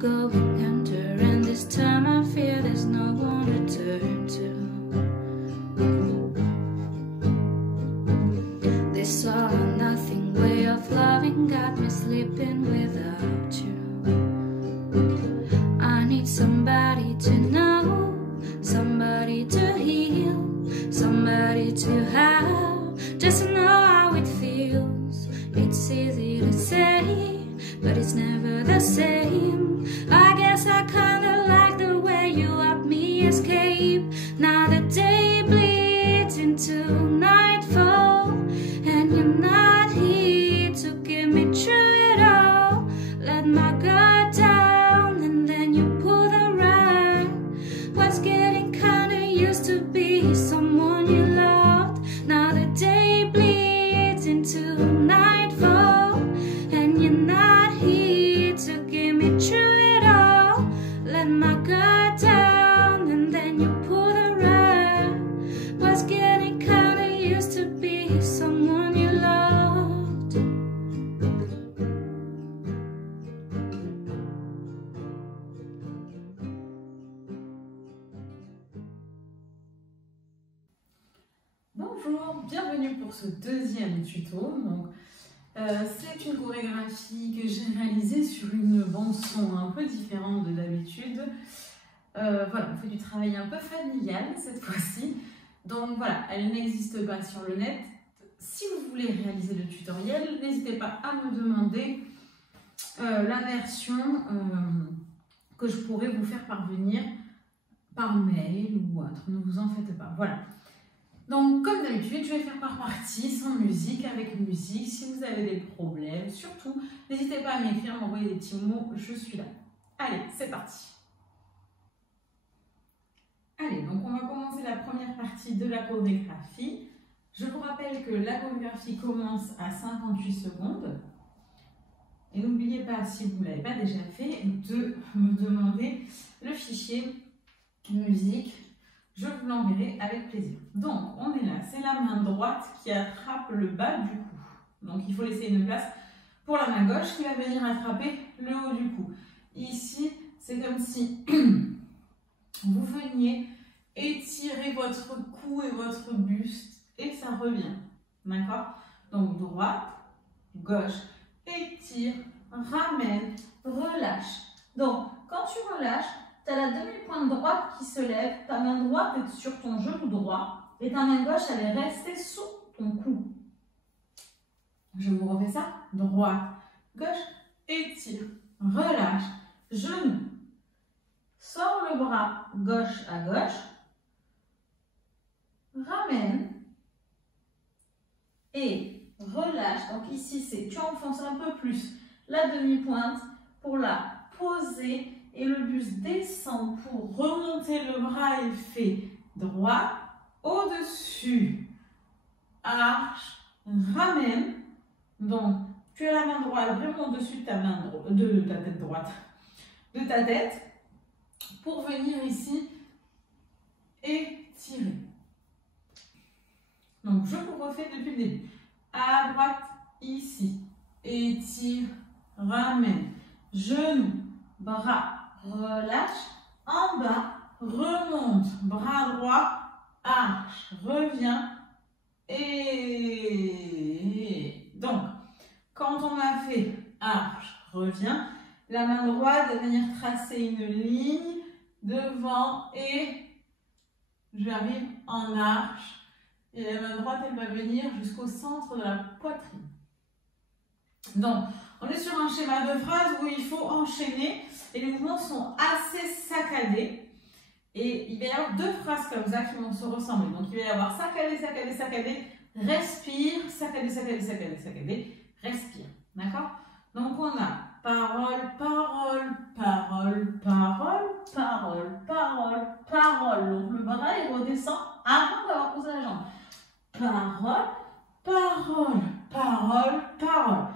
going under, and this time I fear there's no one to turn to. This all or nothing way of loving got me sleeping without you. I need somebody to know, somebody to heal, somebody to have, just to know how it feels. It's easy to say, but it's never the same. I guess I kinda like the way you help me escape. Now the day bleeds into nightfall, and you're not here to get me through it all. Let my guard down and then you pull the rug. Was getting kinda used to be someone you loved. Now the day bleeds into nightfall, and you're not here to get me through it all. Let my guard down and then you pull the rug. Was getting kinda used to be someone you loved. Bonjour, bienvenue pour ce deuxième tuto. Donc, c'est une chorégraphie que j'ai réalisée sur une bande-son un peu différente de d'habitude. Voilà, on fait du travail un peu familial cette fois-ci. Donc voilà, elle n'existe pas sur le net. Si vous voulez réaliser le tutoriel, n'hésitez pas à me demander la version que je pourrais vous faire parvenir par mail ou autre. Ne vous en faites pas. Voilà. Donc, comme d'habitude, je vais faire par partie, sans musique, avec musique. Si vous avez des problèmes, surtout, n'hésitez pas à m'écrire, m'envoyer des petits mots, je suis là. Allez, c'est parti. Allez, donc on va commencer la première partie de la chorégraphie. Je vous rappelle que la chorégraphie commence à 58 secondes. Et n'oubliez pas, si vous ne l'avez pas déjà fait, de me demander le fichier musique. Je vous l'enverrai avec plaisir. Donc, on est là. C'est la main droite qui attrape le bas du cou. Donc, il faut laisser une place pour la main gauche qui va venir attraper le haut du cou. Ici, c'est comme si vous veniez étirer votre cou et votre buste et ça revient. D'accord? Donc, droite, gauche, étire, ramène, relâche. Donc, quand tu relâches, tu as la demi-pointe droite qui se lève, ta main droite est sur ton genou droit et ta main gauche, elle est restée sous ton cou. Je vous refais ça. Droite, gauche, étire, relâche, genou. Sors le bras gauche à gauche, ramène et relâche. Donc ici, c'est tu enfonces un peu plus la demi-pointe pour la poser. Et le buste descend pour remonter le bras et fait droit, au-dessus, arche, ramène. Donc, tu as la main droite vraiment au-dessus de ta main de ta tête droite, de ta tête, pour venir ici et tirer. Donc, je vous refais depuis le début. À droite, ici, étire, ramène, genou, bras, relâche, en bas, remonte, bras droit, arche, reviens, et donc, quand on a fait arche, revient, la main droite va venir tracer une ligne devant et j'arrive en arche, et la main droite, elle va venir jusqu'au centre de la poitrine. Donc, on est sur un schéma de phrase où il faut enchaîner et les mouvements sont assez saccadés. Et il va y avoir deux phrases comme ça qui vont se ressembler. Donc, il va y avoir saccadé, saccadé, saccadé, respire, saccadé, saccadé, saccadé, saccadé, respire. D'accord? Donc, on a parole, parole, parole, parole, parole, parole, parole. Donc, le bras, il redescend avant d'avoir posé la jambe. Parole, parole, parole, parole.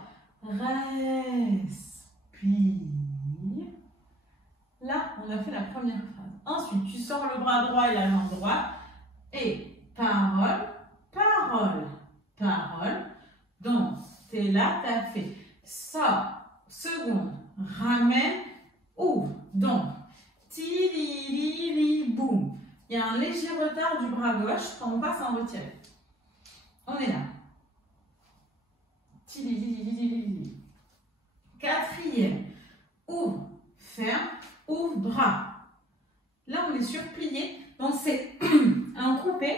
Respire. Là, on a fait la première phrase. Ensuite, tu sors le bras droit et la jambe droite. Et parole, parole, parole. Donc, tu es là, tu as fait ça, seconde, ramène ouvre. Donc, ti-li-li-li, boum. Il y a un léger retard du bras gauche quand on passe en retiré. On est là. Ti-li-li-li-li-li-li. Quatrième, ouvre, ferme, ouvre, bras. Là, on est sur plié, donc c'est un coupé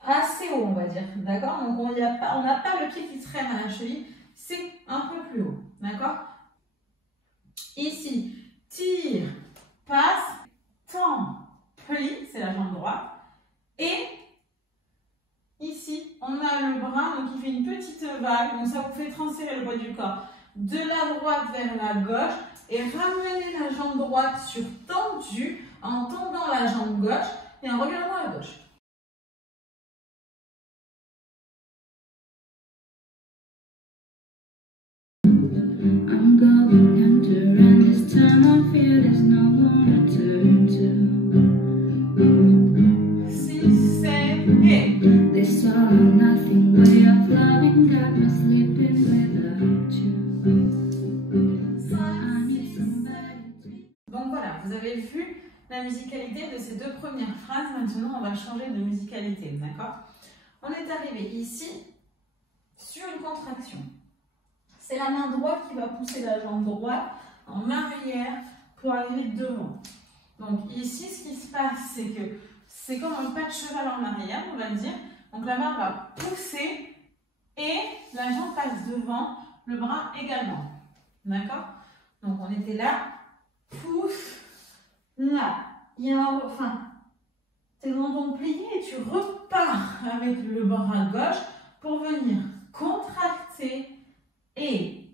assez haut, on va dire, d'accord? Donc, on n'a pas le pied qui traîne à la cheville, c'est un peu plus haut, d'accord? Ici, tire, passe, tend, plie, c'est la jambe droite, et ici, on a le bras, donc il fait une petite vague, donc ça vous fait transférer le poids du corps de la droite vers la gauche, et ramener la jambe droite sur tendue en tendant la jambe gauche et en regardant à gauche. I'm going under, and this time I feel there's no one to turn to. 6, 7, et This all or nothing way of loving got me sleeping without you. I need somebody to. donc voilà, vous avez vu la musicalité de ces deux premières phrases. Maintenant, on va changer de musicalité, d'accord? On est arrivé ici sur une contraction. C'est la main droite qui va pousser la jambe droite en arrière pour arriver devant. Donc ici, ce qui se passe, c'est que c'est comme un pas de cheval en arrière, on va dire. Donc la main va pousser et la jambe passe devant, le bras également. D'accord? Donc on était là, pousse, là. Il y a un, enfin, tu es dans ton plié et tu repars avec le bras gauche pour venir contracter et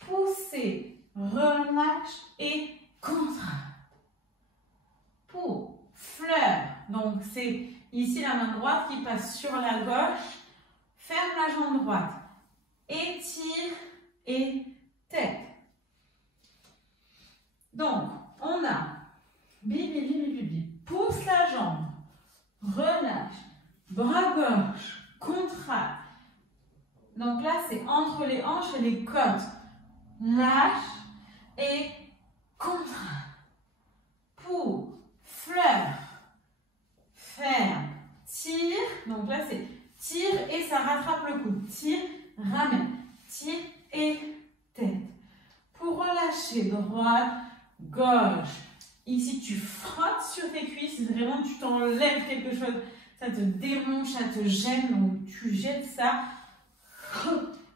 pousser, relâche et contracte. Pour fleur, donc c'est ici la main droite qui passe sur la gauche, ferme la jambe droite, étire et tête. Donc on a bi, pousse la jambe, relâche, bras gauche, contracte. Donc là, c'est entre les hanches et les côtes. Lâche et contracte. Pour, fleur, ferme, tire. Donc là, c'est tire et ça rattrape le coude. Tire, ramène. Tire et tête. Pour relâcher, droite, gauche. Ici, tu frottes sur tes cuisses. Vraiment, tu t'enlèves quelque chose. Ça te démonte, ça te gêne. Donc, tu jettes ça.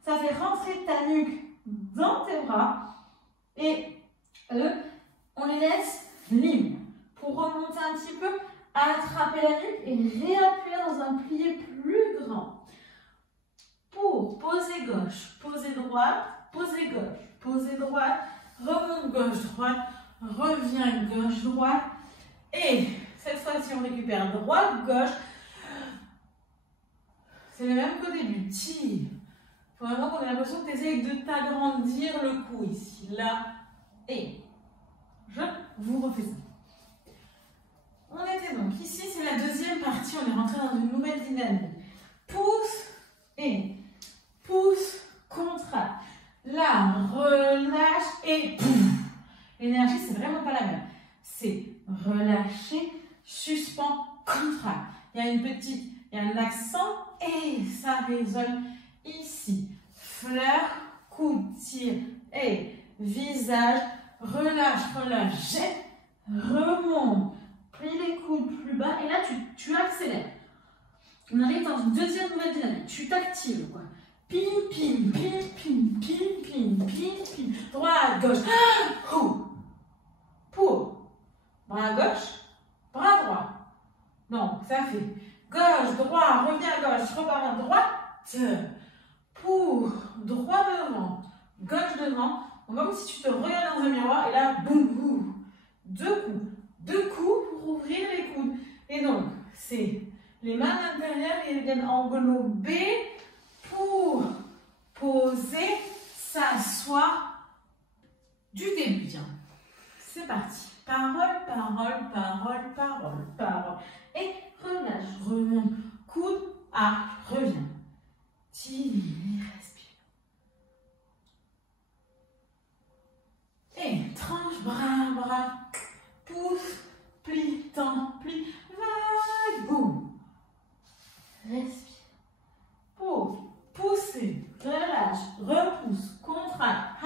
Ça fait rentrer ta nuque dans tes bras et eux, on les laisse libres pour remonter un petit peu, attraper la nuque et réappuyer dans un plié plus grand. Pour poser gauche, poser droite, poser gauche, poser droite, remonte gauche, droite, revient gauche, droite et cette fois-ci on récupère droite, gauche. C'est le même qu'au début, tire. Il faut vraiment qu'on ait l'impression que tu essayes de t'agrandir le cou ici, là, et je vous refais ça. On était donc ici, c'est la deuxième partie, on est rentré dans une nouvelle dynamique. Pousse et pousse, contracte. Là, relâche et pouf. L'énergie, c'est vraiment pas la même. C'est relâcher, suspend, contracte. Il y a un accent et ça résonne ici. Fleur, coude, tire et visage. Relâche, relâche, jette, remonte. Plie les coudes plus bas et là, tu accélères. On arrive dans une deuxième nouvelle dynamique. Tu t'actives, quoi. Pim, pim, pim, pim, pim, pim, pim, pim. Droite, gauche. Pour. Bras gauche, bras droit. Donc, ça fait gauche, droit, reviens à gauche, repars à droite. Pour. Droit devant, gauche devant. Donc, comme si tu te regardes dans un miroir et là, boum, boum. Deux coups pour ouvrir les coudes. Et donc, c'est les mains à l'intérieur et elles viennent englober pour poser, s'asseoir du début. Tiens, c'est parti. Parole, parole, parole, parole, parole. Et relâche, remonte, coude, arc, reviens. Tire, respire. Et bras, pousse, plie, tend, plie, vague, boum. Respire. Pause, poussez, relâche, repousse, contracte,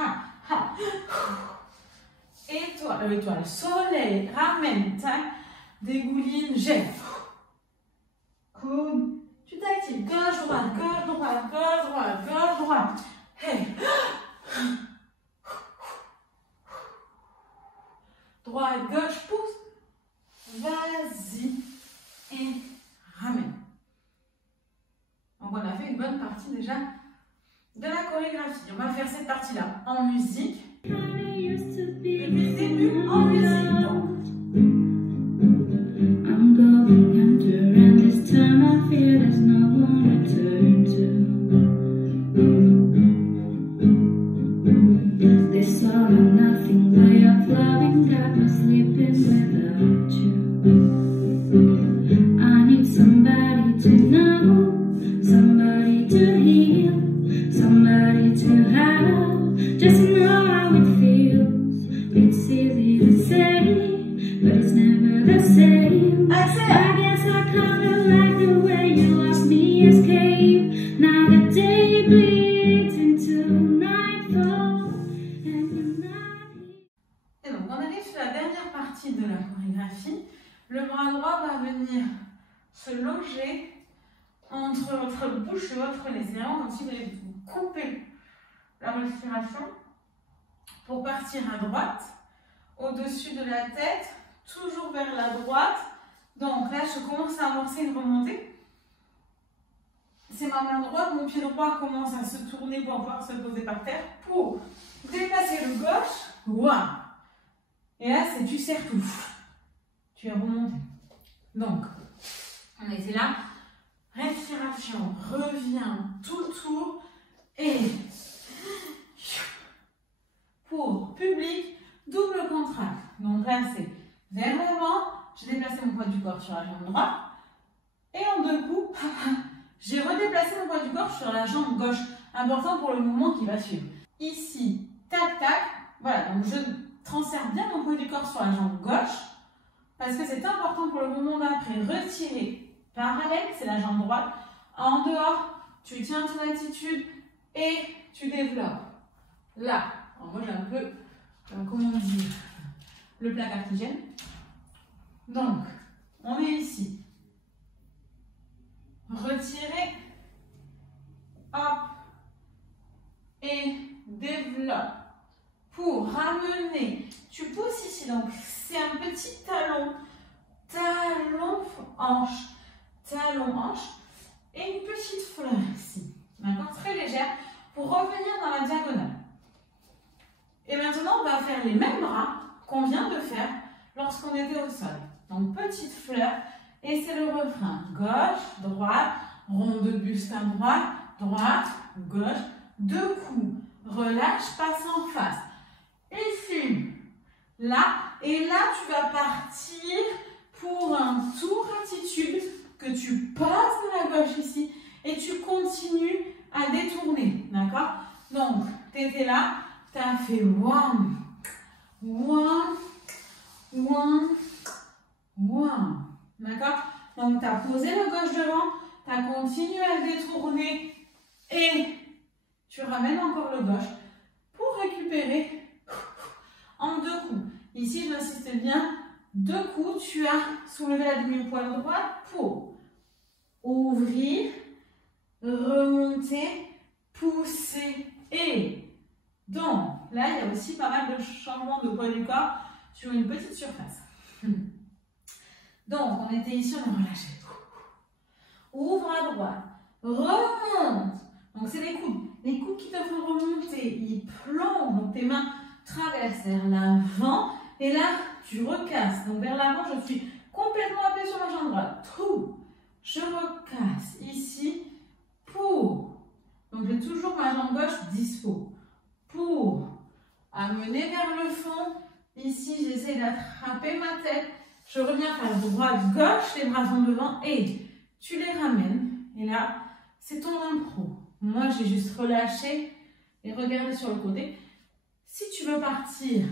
étoile, soleil, ramène, tac, dégouline, jette. Coude, tu t'actives, gauche, droite, gauche, droite, gauche, droite, gauche, droite. Hey. Droite, gauche, pousse. Vas-y. Et ramène. Donc on a fait une bonne partie déjà de la chorégraphie. On va faire cette partie-là en musique. Depuis le début, en musique. Donc. I'm going under and this time I feel there's no one to turn to. This all or nothing way of loving got me sleeping without you. I need somebody to know, somebody to heal, somebody to have, just to know how it feels. It's easy to say, but it's never the same. I guess I kinda like the way you let me escape. Now the day bleeds into nightfall and you're not here. Et donc on arrive sur la dernière partie de la chorégraphie. Le bras droit va venir se loger entre votre bouche et votre nez. C'est vraiment comme si vous allez vous couper la respiration pour partir à droite, au-dessus de la tête, toujours vers la droite. Donc là, je commence à amorcer une remontée. C'est ma main droite, mon pied droit commence à se tourner pour pouvoir se poser par terre pour déplacer le gauche. Waouh! Et là, c'est tu serres tout. Tu es remonté. Donc, on était là. Respiration, reviens tout tour et pour public, double contracte. Donc là, c'est vers l'avant, j'ai déplacé mon poids du corps sur la jambe droite et en deux coups, j'ai redéplacé mon poids du corps sur la jambe gauche. Important pour le mouvement qui va suivre. Ici, tac, tac. Voilà, donc je transfère bien mon poids du corps sur la jambe gauche parce que c'est important pour le mouvement d'après. Retirer parallèle, c'est la jambe droite. En dehors, tu tiens ton attitude et tu développes. Là, alors moi j'ai un peu, comment dire, le plat cartésien. Donc, on est ici. Retirer, hop, et développe. Pour ramener, tu pousses ici, donc c'est un petit talon, hanche, talon, hanche, et une petite fleur ici, d'accord, très légère, pour revenir dans la diagonale. Et maintenant, on va faire les mêmes bras qu'on vient de faire lorsqu'on était au sol. Donc, petite fleur, et c'est le refrain. Gauche, droite, rond de buste à droite, gauche, deux coups. Relâche, passe en face. Ici, là, et là, tu vas partir pour un tour attitude que tu passes de la gauche ici et tu continues à détourner, d'accord? Donc, tu étais là, tu as fait one, d'accord? Donc, tu as posé le gauche devant, tu as continué à détourner et tu ramènes encore le gauche pour récupérer en deux coups. Ici, je m'insiste bien, deux coups, tu as soulevé la demi-pointe droite pour ouvrir, remonter, pousser et donc, là, il y a aussi pas mal de changements de poids du corps sur une petite surface. Donc, on était ici, on a relâché. Ouvre à droite, remonte. Donc, c'est les coudes. Les coudes qui te font remonter, ils plongent. Donc, tes mains traversent vers l'avant. Et là, tu recasses. Donc, vers l'avant, je suis complètement appuyée sur ma jambe droite. Je recasse ici pour. Donc, j'ai toujours ma jambe gauche dispo. Pour amener vers le fond. Ici, j'essaie d'attraper ma tête. Je reviens faire droite-gauche, les bras sont devant et tu les ramènes. Et là, c'est ton impro. Moi, j'ai juste relâché et regardé sur le côté. Si tu veux partir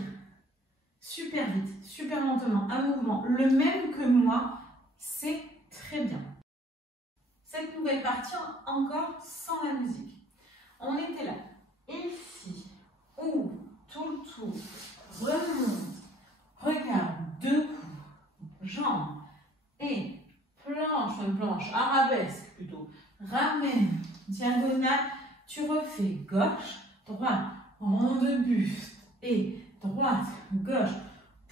super vite, super lentement, un mouvement, le même que moi, c'est très bien. Cette nouvelle partie, encore sans la musique. On était là, ici, ouvre, tout le tour, remonte, regarde, deux coups, jambes, et planche, arabesque plutôt, ramène, diagonale, tu refais gauche, droite, rond de buste, et droite, gauche,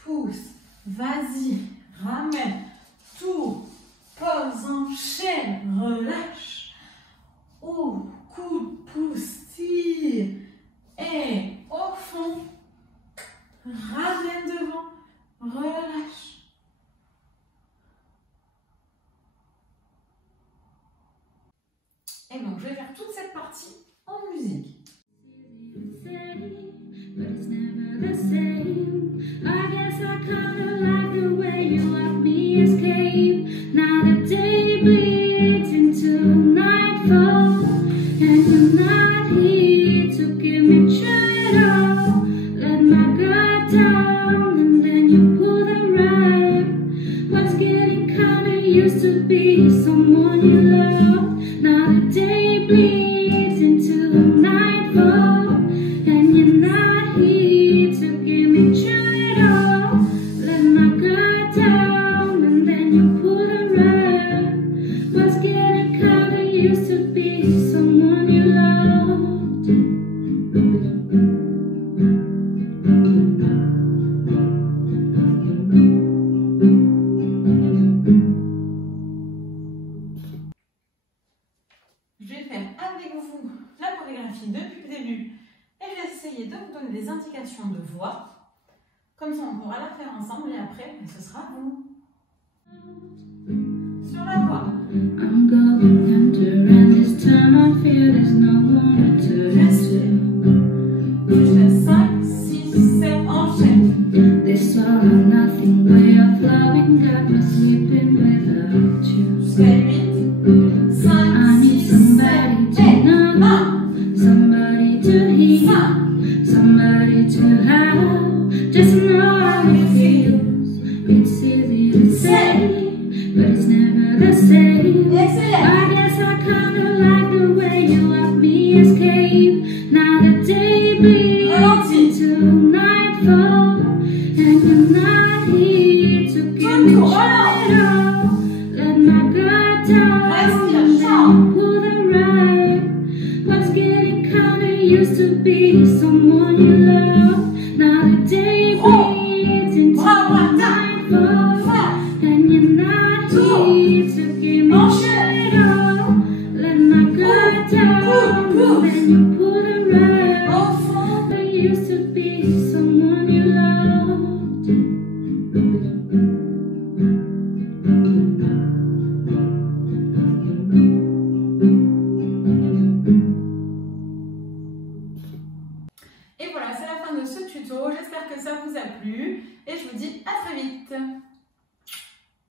pousse, vas-y, ramène, tour, pose, enchaîne, relâche, ouvre, coude, pousse, tire, et au fond, ramène devant, relâche. Et donc, je vais faire toute cette partie en musique. But it's never the same. I guess I kinda like the way you let me escape. Now the day bleeds into nightfall, and you're not here to give me through it all. Let my guard down, and then you pull the rug. Was getting kinda used to be someone you love. Now the day bleeds into the nightfall, and you're not here to get me through it all. Let my guard down, and then you pull the rug. Was getting kinda used to be someone you loved. Je vais faire avec vous la chorégraphie depuis le début. Et je vais essayer de vous donner des indications de voix. Comme ça, on pourra la faire ensemble et après, ce sera vous. Sur la voix. I'm going under, and this time I feel there's no one to turn to. Jusqu'à 5, 6, 7, enchaîne. This all or nothing way of loving got me sleeping without you. Jusqu'à 8, 5, I need 6, somebody 7, to 8, know, 1, somebody to hear, 5, somebody to have, just to know how it feels. It's easy to say, but it's never the same. I guess I kinda like the way you let me escape. Now the day bleeds into nightfall, and you're not here to give me through it all. Let my guard down, and then you pull the rug. Was getting kinda used to be someone you love. Now the day bleeds into nightfall, and you're not here to give me through it all. Let my guard down, and then you pull the rug. enfant. I used to be someone you loved. Et voilà, c'est la fin de ce tuto. J'espère que ça vous a plu et je vous dis à très vite.